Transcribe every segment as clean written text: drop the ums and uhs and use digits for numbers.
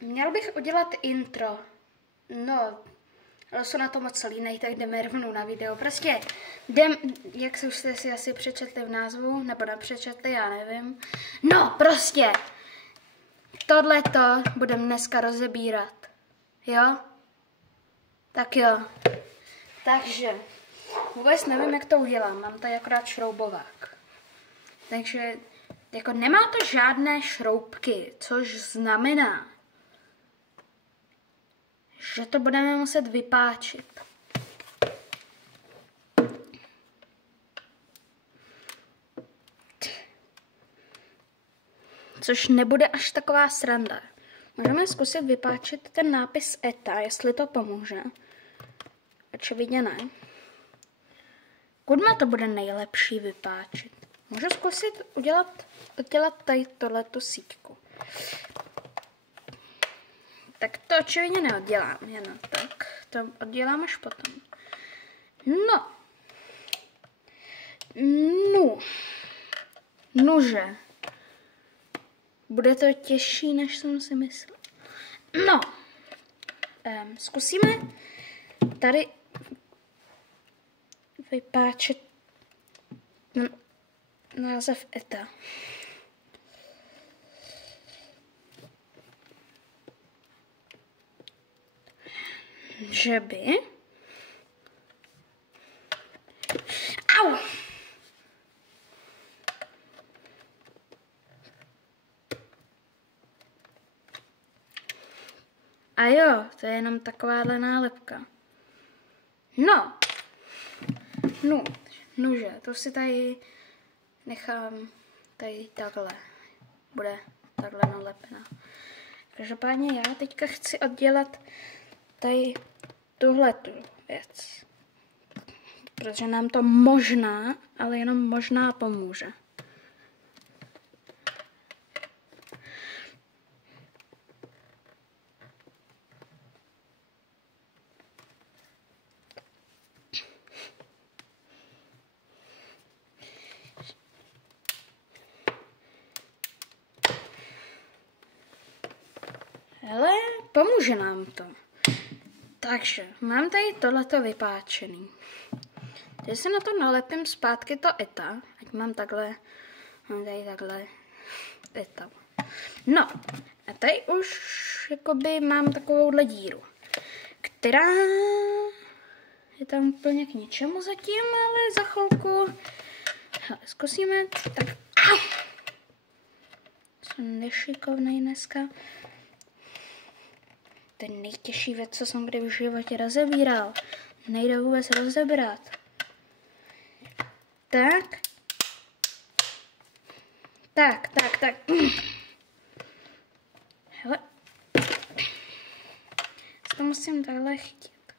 Měl bych udělat intro. No, ale jsou na to moc línej, tak jdeme rovnou na video. Prostě jdem, jak jste si asi přečetli v názvu, nebo nepřečetli, já nevím. No, prostě, tohleto budeme dneska rozebírat. Jo? Tak jo. Takže, vůbec nevím, jak to udělám. Mám tady akorát šroubovák. Takže, jako nemá to žádné šroubky, což znamená, že to budeme muset vypáčit. Což nebude až taková sranda. Můžeme zkusit vypáčit ten nápis ETA, jestli to pomůže. Očividně ne. Kudma to bude nejlepší vypáčit. Můžu zkusit udělat tady tohletu síťku. Tak to očividně neoddělám, jenom tak. To oddělám až potom. No. Nože. Bude to těžší, než jsem si myslela. No. Zkusíme tady vypáčet název ETA. Že by... Au! A jo, to je jenom takováhle nálepka. Nože, to si tady nechám tady takhle. Bude takhle nalepená. Každopádně já teďka chci oddělat tady tuhletu věc. Protože nám to možná, ale jenom možná pomůže. Hele, pomůže nám to. Takže, mám tady tohleto vypáčený. Teď si na to nalepím zpátky to ETA. Ať mám takhle, tady takhle ETA. No, a tady už jakoby mám takovouhle díru, která je tam úplně k ničemu zatím, ale za chvilku zkusíme, tak jsem nešikovnej dneska. To je nejtěžší věc, co jsem kdy v životě rozebíral. Nejde vůbec rozebrat. Tak. Hele. To musím takhle chytit.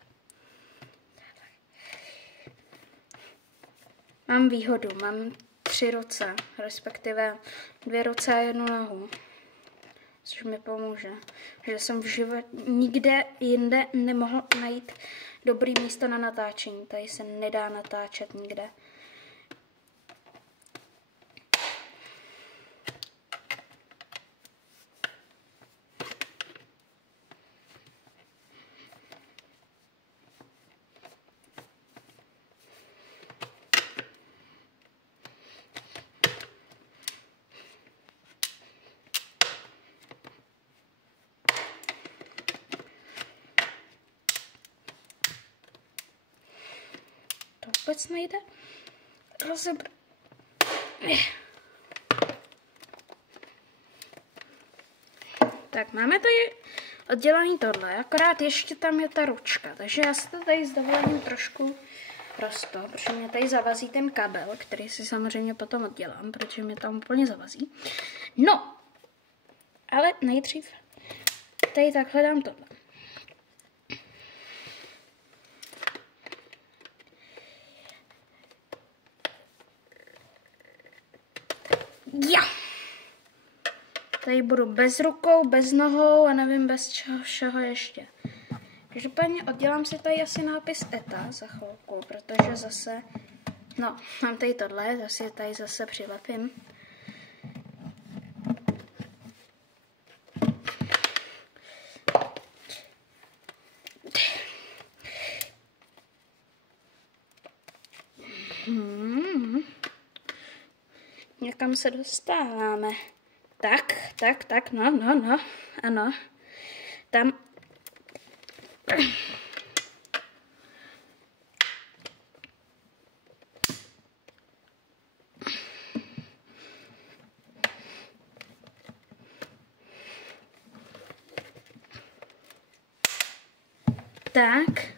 Mám výhodu, mám 3 ruce, respektive 2 ruce a 1 nohu. Což mi pomůže. Že jsem v životě nikde jinde nemohl najít dobrý místo na natáčení. Tady se nedá natáčet nikde. Vůbec nejde rozebrat. Tak, máme tady oddělaný tohle, akorát ještě tam je ta ručka, takže já se to tady s dovolením trošku rozto, protože mě tady zavazí ten kabel, který si samozřejmě potom oddělám, protože mě tam úplně zavazí. No, ale nejdřív tady takhle dám tohle. Ja. Tady budu bez rukou, bez nohou a nevím bez čeho všeho ještě. Každopádně oddělám si tady asi nápis ETA za chvilku, protože zase, no, mám tady tohle, zase tady zase přilepím. někam se dostáváme. Tak, no, ano. Tam. Tak.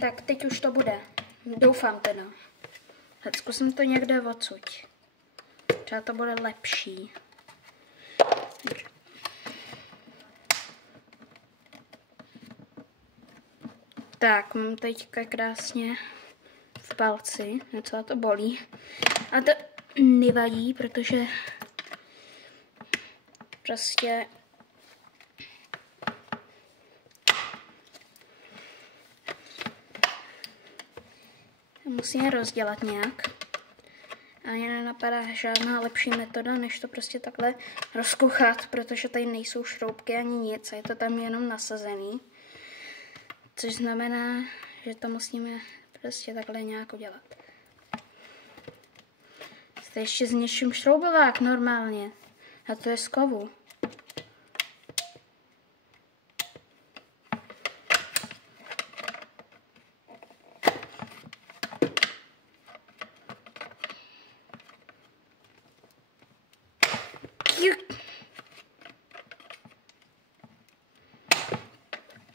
Tak, teď už to bude. Doufám teda. Hned zkusím to někde odsuť. Třeba to bude lepší. Tak, mám teďka krásně v palci. Docela to bolí. A to nevadí, protože prostě musíme rozdělat nějak. A mě nenapadá žádná lepší metoda, než to prostě takhle rozkuchat, protože tady nejsou šroubky ani nic a je to tam jenom nasazený. Což znamená, že to musíme prostě takhle nějak udělat. Jste ještě s něčím šroubovák normálně. A to je z kovu.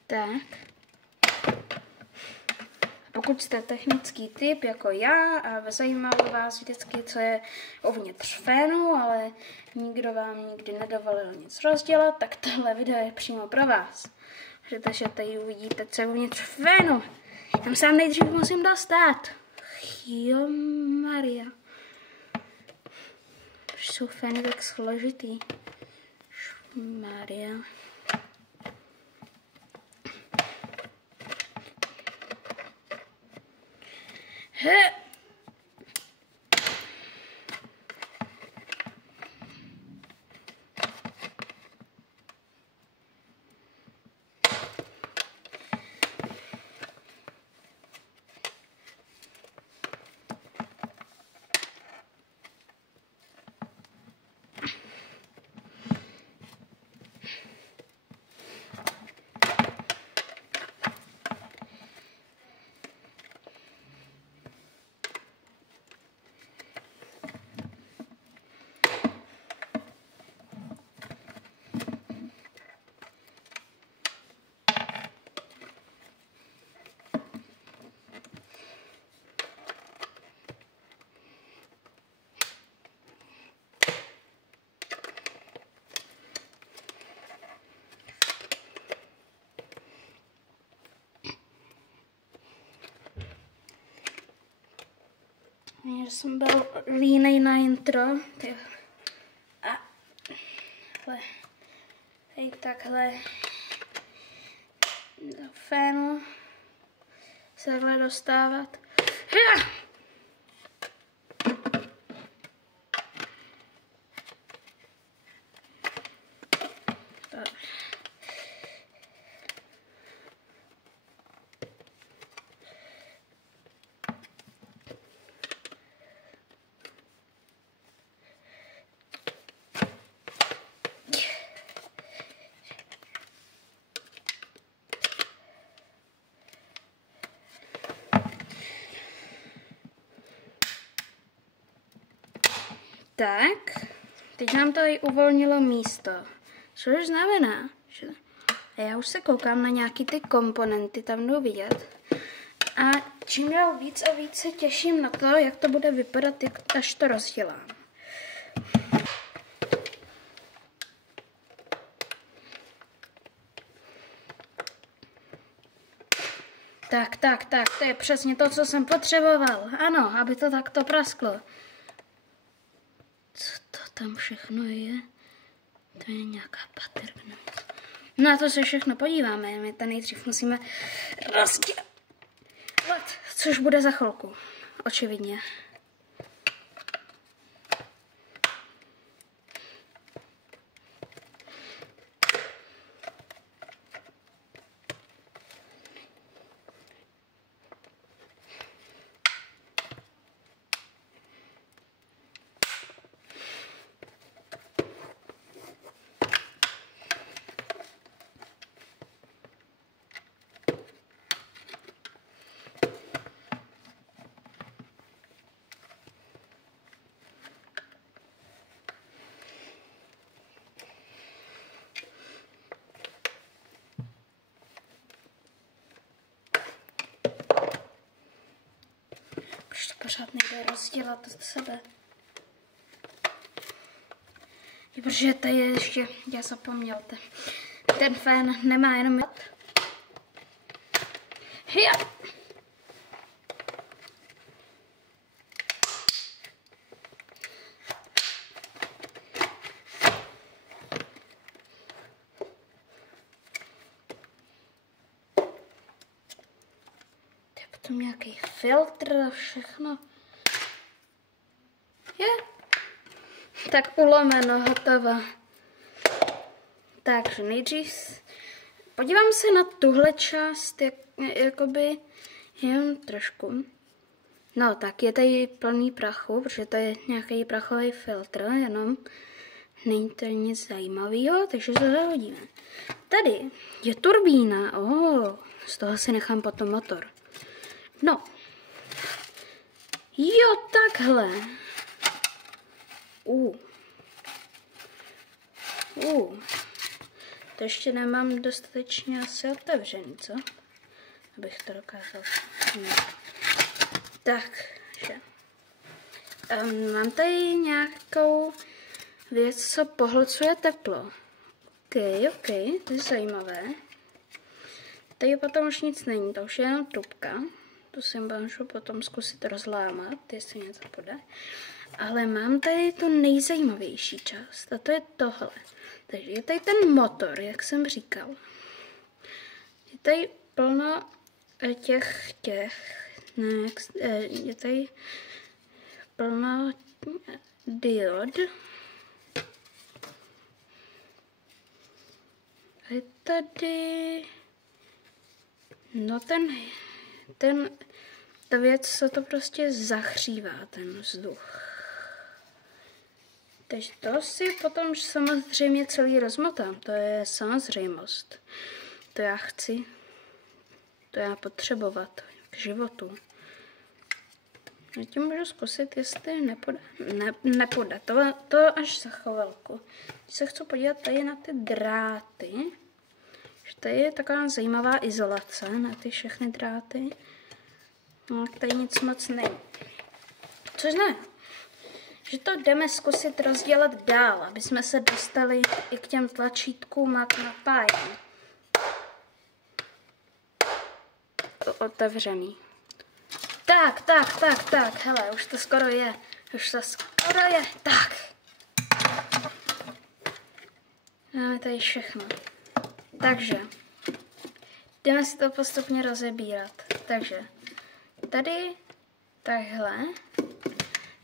Tak. Pokud jste technický typ jako já a zajímalo vás vždycky, co je uvnitř fénu, ale nikdo vám nikdy nedovolil nic rozdělat, tak tohle video je přímo pro vás. Protože tady uvidíte, co je uvnitř fénu. Tam sám nejdřív musím dostat. Jo Maria. Proč jsou fény tak složitý? Maria. Já jsem byl línej na intro. A takhle do fénu se takhle dostávat. Tak, teď nám tady uvolnilo místo, což znamená, že já už se koukám na nějaký ty komponenty, tam jdou vidět. A čím dál víc a víc se těším na to, jak to bude vypadat, až to rozdělám. Tak, to je přesně to, co jsem potřeboval. Ano, aby to takto prasklo. Co to tam všechno je? To je nějaká patrvnost. Na to se všechno podíváme. My to nejdřív musíme rozdělat, což bude za chvilku. Očividně. pořád nejde rozdělat od sebe. Protože tady je ještě, já zapomněl, ten fén nemá jenom... Hia! To je potom nějaký filtr a všechno. Je. Tak ulomeno, hotovo. Takže nejdřív podívám se na tuhle část, jakoby jenom trošku. No tak je tady plný prachu, protože to je nějaký prachový filtr, jenom není to nic zajímavého, takže to zahodíme. Tady je turbína, z toho si nechám potom motor. No, jo, takhle. To ještě nemám dostatečně asi otevřený, co? Abych to dokázal. Takže. Mám tady nějakou věc, co pohlcuje teplo. OK, to je zajímavé. Tady potom už nic není, to už je jenom trubka. Tu si můžu potom zkusit rozlámat, jestli něco půjde. Ale mám tady tu nejzajímavější část a to je tohle. Takže je tady ten motor, jak jsem říkal. Je tady plno je tady plno diod. A je tady, no ta věc, co to prostě zahřívá, ten vzduch. Takže to si potom samozřejmě celý rozmotám, to je samozřejmost. To já chci, to já potřebovat k životu. Já tím můžu zkusit, jestli nepůjde. To až za chvilku. Když se chci podívat tady na ty dráty, že tady je taková zajímavá izolace na ty všechny dráty. No, tady nic moc není. Což ne, že to jdeme zkusit rozdělat dál, aby jsme se dostali i k těm tlačítkům a k napájení. To otevřený. Tak, hele, už to skoro je. Tak. Máme tady všechno. Takže, jdeme si to postupně rozebírat. Takže, tady, takhle,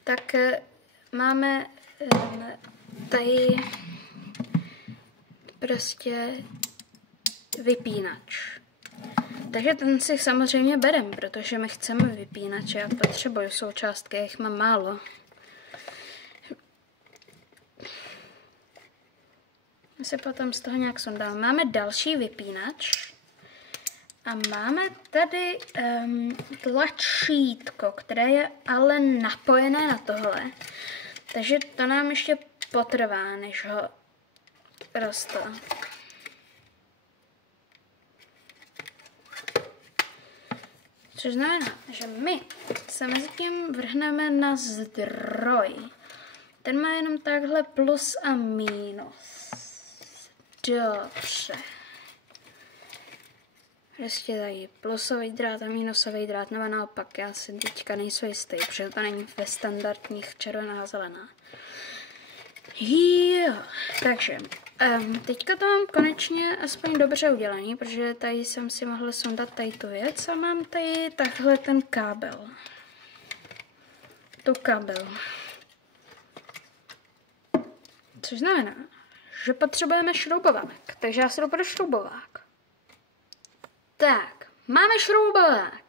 tak máme tady prostě vypínač. Takže ten si samozřejmě berem, protože my chceme vypínač, já potřebuju součástky, jich mám málo. My se potom z toho nějak sundáme. Máme další vypínač a máme tady tlačítko, které je ale napojené na tohle. Takže to nám ještě potrvá, než ho roste. Což znamená, že my se mezi tím vrhneme na zdroj. Ten má jenom takhle plus a minus. Dobře. Prostě tady plusový drát a minusový drát, nebo naopak, já si teďka nejsou jistý, protože to není ve standardních červená a zelená. Jo, takže teďka to mám konečně aspoň dobře udělaný, protože tady jsem si mohla sundat tady tu věc a mám tady takhle ten kábel. Tu kabel. Což znamená, že potřebujeme šroubovák, takže já si jdu pro šroubovák. Tak, máme šroubovák.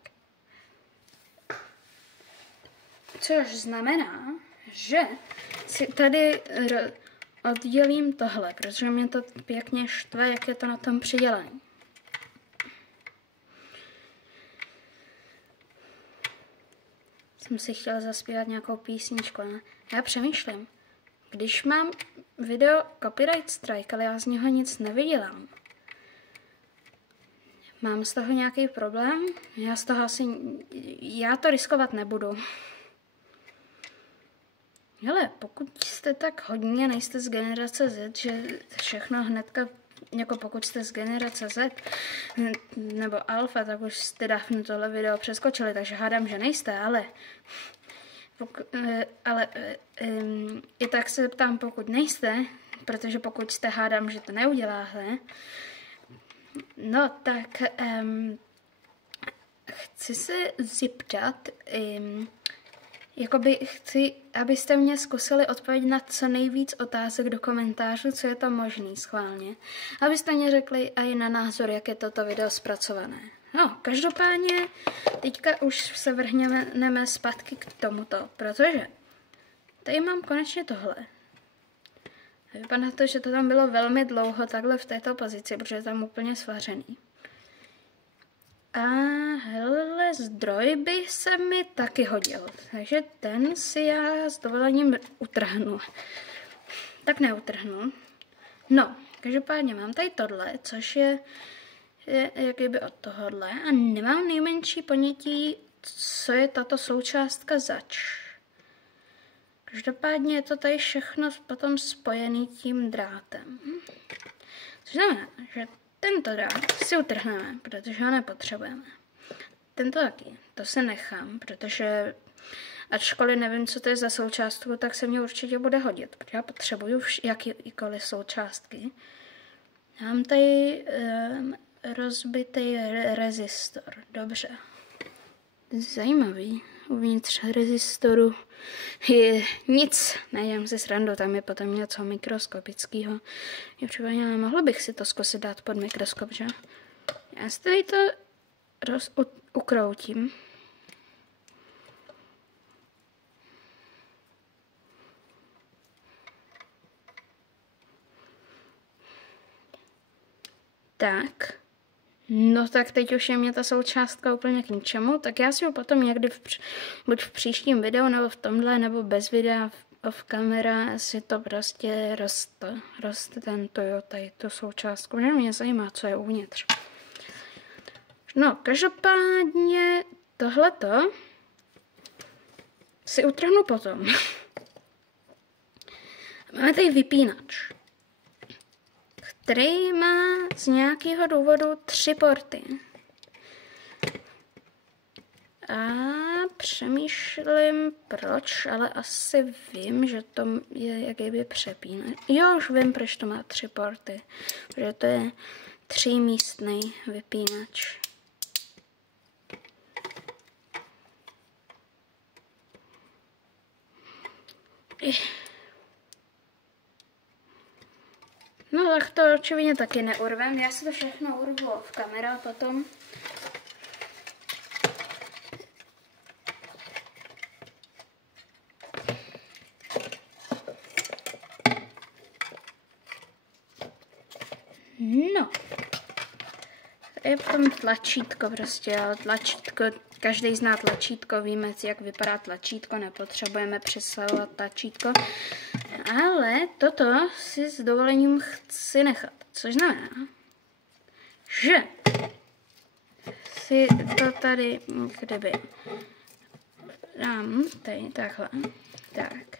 Což znamená, že si tady oddělím tohle, protože mě to pěkně štve, jak je to na tom přidělené. Jsem si chtěla zaspívat nějakou písničku, ale já přemýšlím, když mám video copyright strike, ale já z něho nic nevydělám. Mám z toho nějaký problém? Já to riskovat nebudu. hele, pokud jste tak hodně, nejste z generace Z, že všechno hnedka, jako pokud jste z generace Z nebo Alfa, tak už jste dávno tohle video přeskočili, takže hádám, že nejste, ale i tak se ptám, pokud nejste, protože pokud jste, hádám, že to neuděláte, no tak chci se zeptat, jakoby chci, abyste mě zkusili odpovědět na co nejvíc otázek do komentářů, co je to možný schválně. Abyste mě řekli i na názor, jak je toto video zpracované. No, každopádně teďka už se vrhneme zpátky k tomuto, protože tady mám konečně tohle. A vypadá to, že to tam bylo velmi dlouho takhle v této pozici, protože je tam úplně svařený. A hele, zdroj by se mi taky hodil, takže ten si já s dovolením utrhnu. Tak neutrhnu. No, každopádně mám tady tohle, což je jak kdyby od tohohle a nemám nejmenší ponětí, co je tato součástka zač. Každopádně je to tady všechno potom spojený tím drátem. Což znamená, že tento drát si utrhneme, protože ho nepotřebujeme. Tento taky, to se nechám, protože ačkoliv nevím, co to je za součástku, tak se mě určitě bude hodit, protože já potřebuju jakýkoliv součástky. Mám tady rozbitý rezistor, dobře. Zajímavý, uvnitř rezistoru je nic, nejdem si srandu, tam je potom něco mikroskopického. Je případně, ale mohla bych si to zkusit dát pod mikroskop, že? Já si tady to ukroutím. Tak. No tak teď už je mě ta součástka úplně k ničemu, tak já si ho potom někdy buď v příštím videu, nebo v tomhle, nebo bez videa v kamera si to prostě roste tady tu součástku, že mě zajímá, co je uvnitř. No, každopádně tohleto si utrhnu potom. Máme tady vypínač, který má z nějakého důvodu 3 porty. A přemýšlím proč, ale asi vím, že to je jakýby přepínač. Jo, už vím, proč to má 3 porty. Protože to je 3místný vypínač. No tak to očividně taky neurvem. Já si to všechno urvu v kamera potom. No. Je potom tlačítko prostě, ale tlačítko, každý zná tlačítko, víme, jak vypadá tlačítko, nepotřebujeme představovat tlačítko. Ale toto si s dovolením chci nechat, což znamená, že si to tady, kdyby dám tady takhle, tak.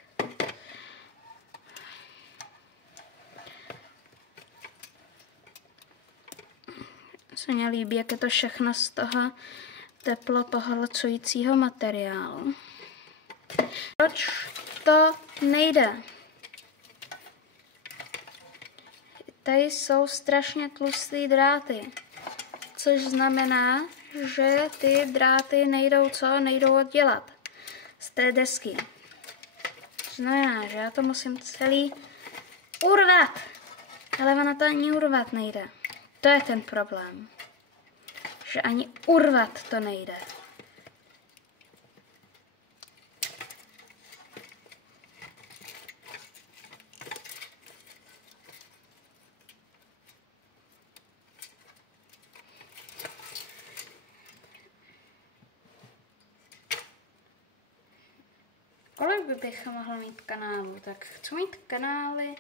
Se mně líbí, jak je to všechno z toho teplo pohlcujícího materiálu. Proč to nejde? Tady jsou strašně tlustý dráty, což znamená, že ty dráty nejdou oddělat z té desky. To znamená, že já to musím celý urvat, ale ono to ani urvat nejde. To je ten problém, že ani urvat to nejde. Kolik bych mohla mít kanálů? Tak chci mít kanály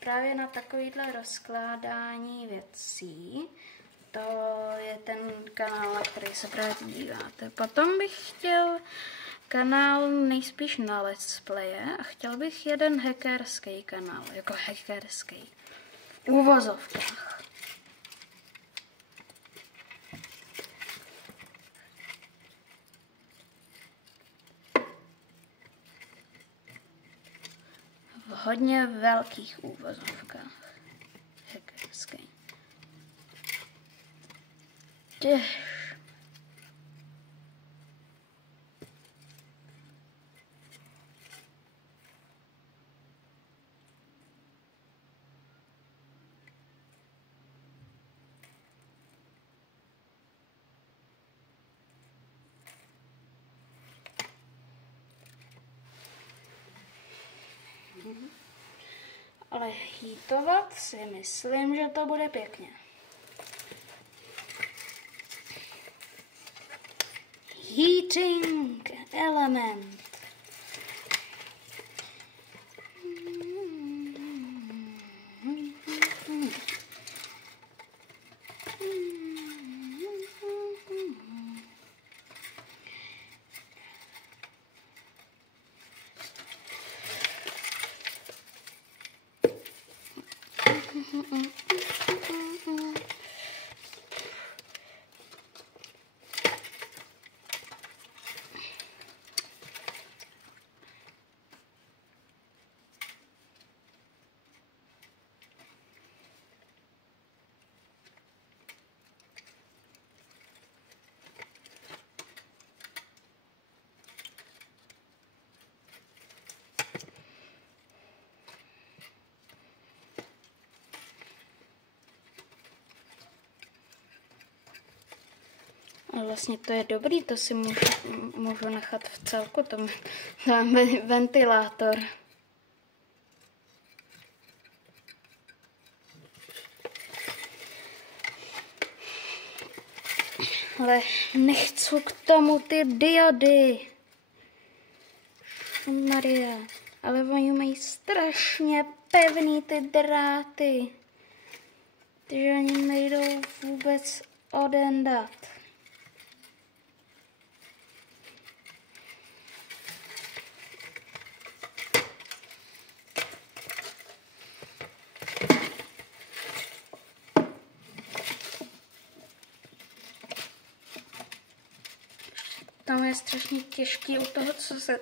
právě na takovýhle rozkládání věcí. To je ten kanál, na který se právě díváte. Potom bych chtěl kanál nejspíš na let's playe a chtěl bych jeden hackerský kanál, jako hackerský, v uvozovkách. V hodně velkých úvozovkách. Hackerský. Ale hítovat si myslím, že to bude pěkně. Heating element. A vlastně to je dobrý, to si můžu nechat v celku, to máme ventilátor. Ale nechci k tomu ty diody. Maria, ale oni mají strašně pevný ty dráty, takže ani nejdou vůbec odendat. Tam je strašně těžký u toho, co se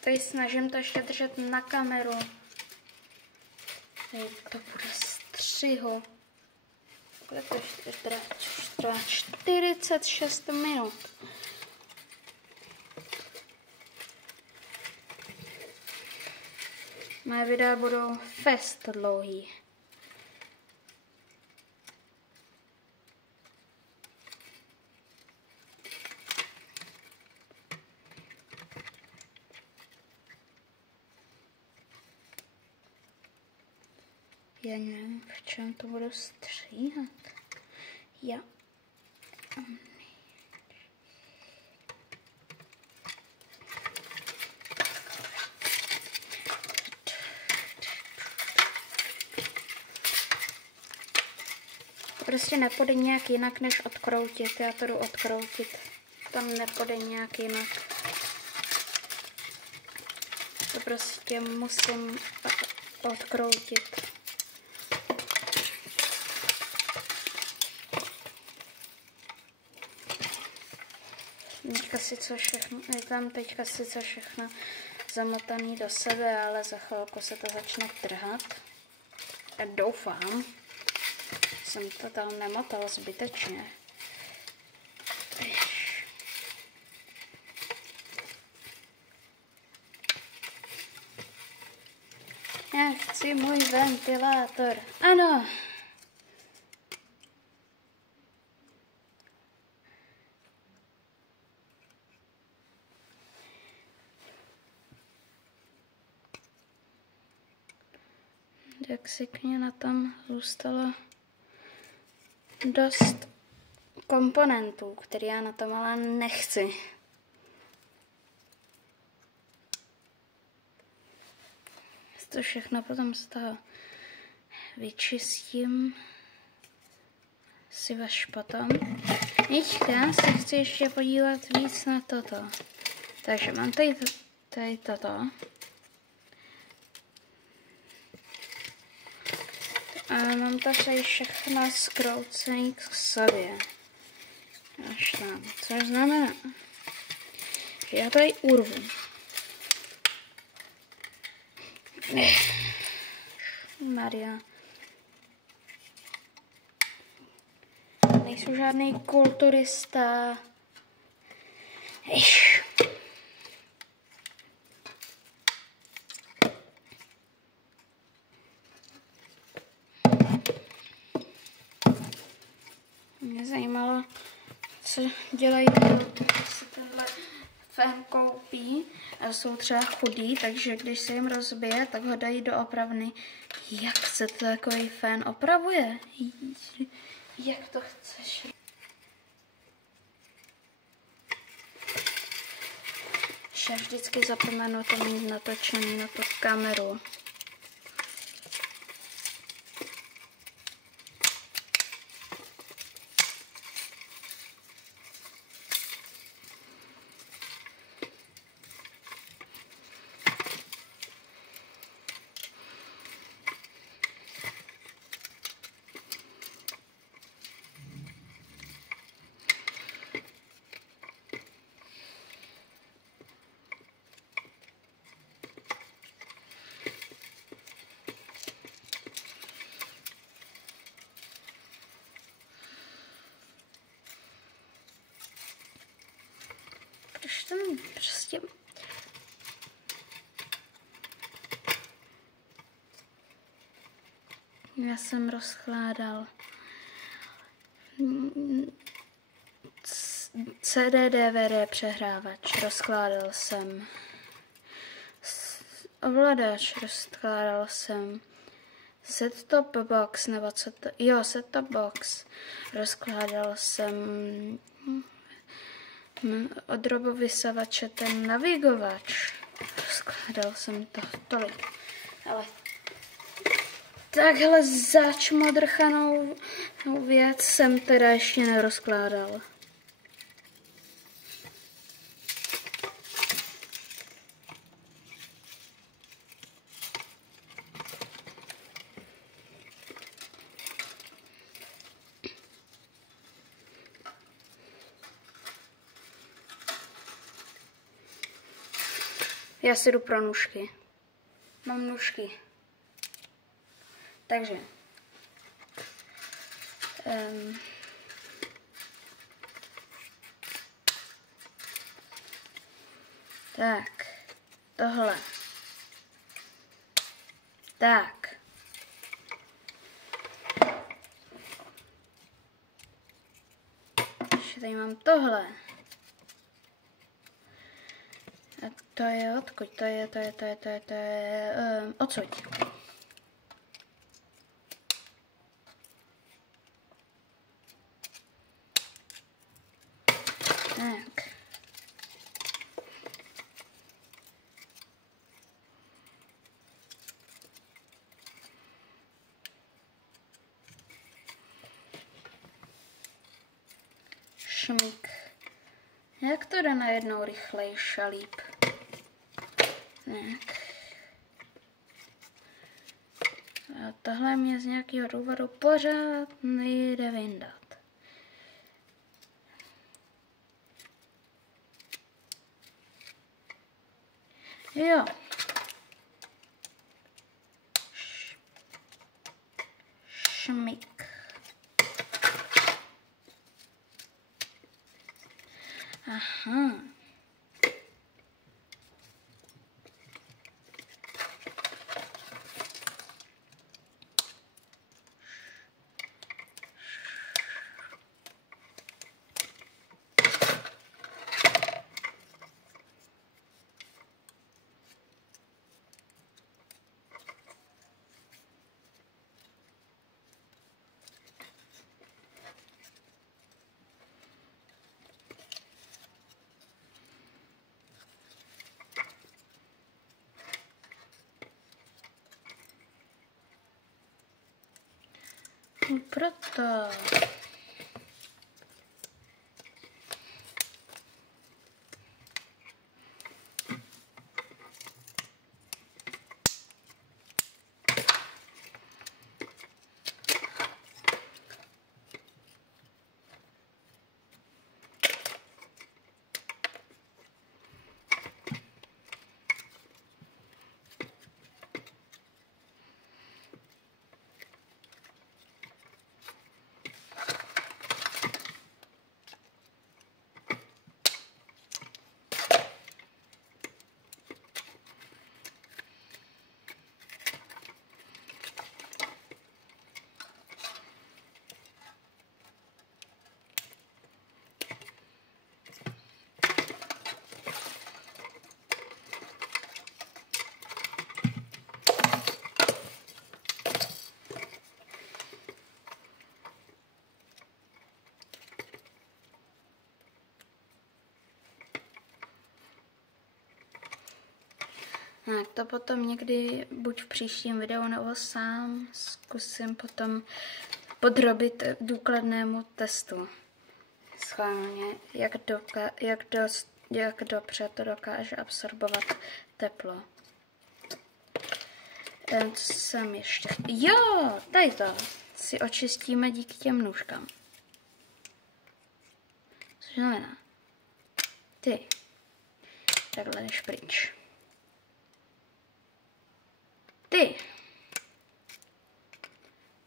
tady snažím to ještě držet na kameru. Tady to bude střiho. Kolik to trvá? 46 minut. Moje videa budou fest dlouhý. Já nevím, v čem to budu stříhat. Já. Prostě nepůjde nějak jinak, než odkroutit. Já to jdu odkroutit. To nepůjde nějak jinak. To prostě musím odkroutit. Teďka sice všechno zamotaný do sebe, ale za chvilku se to začne trhat. Já doufám, jsem to tam nemotal zbytečně. Já chci můj ventilátor. Ano. Tak si k ní na tom zůstalo dost komponentů, které já na tom ale nechci. To všechno potom z toho vyčistím si až potom. Teďka se chci ještě podívat víc na toto. Takže mám tady toto. A mám tady všechno skroucený k sobě. Až tam. Což znamená, že já tady urvu. Maria. Nejsou žádný kulturista. Iš. Mě zajímalo, co dělají, si tenhle fén koupí a jsou třeba chudí, takže když se jim rozbije, tak ho dají do opravny. Jak se to takový fén opravuje? Jak to chceš? Já vždycky zapomenu to mít natočený na tu kameru. Proč to mi prostě... Já jsem rozkládal CD, DVD přehrávač, rozkládal jsem ovladač, rozkládal jsem set-top box, nebo co to, jo, set-top box, rozkládal jsem od drobovysavače ten navigovač, rozkládal jsem to tolik, ale takhle začmodrchanou věc jsem teda ještě nerozkládal. Já si jdu pro nůžky. Mám nůžky. Takže. Tak. Tohle. Tak. Ještě tady mám tohle. A to je odkud? To je odsud. Tak. Šmík. Jak to jde najednou rychlejší a líp? Tak. A tohle mě z nějakého důvodu pořád nejde vyndat. Jo. Šmík. Aha. Proto. Tak to potom někdy buď v příštím videu nebo sám zkusím potom podrobit důkladnému testu. Schválně, jak dobře to dokáže absorbovat teplo. Co jsem ještě... Jo, tady to si očistíme díky těm nůžkám. Co znamená? Ty. Takhle jdeš pryč. Ty.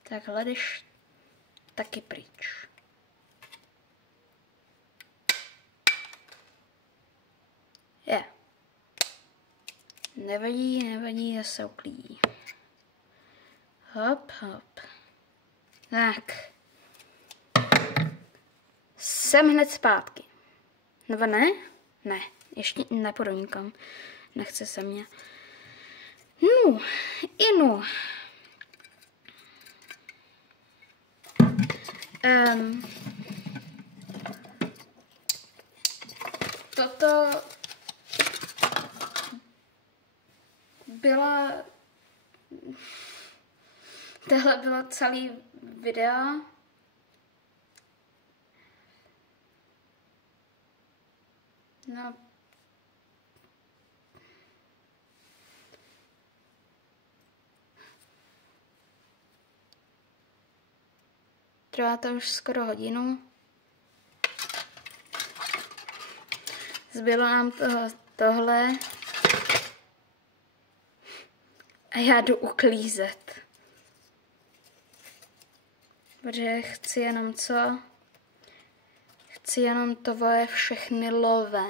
Takhle jdeš taky pryč. Je. Nevadí, se uklidí. Hop, hop. Tak. Jsem hned zpátky. Nebo ne? Ne, ještě nepůjdu nikam. Nechce se mě. No, inu. Toto tohle bylo celý video. No. Trvá to už skoro hodinu. Zbylo nám tohle. A já jdu uklízet. Protože chci jenom co? Chci jenom tohle všechny lové.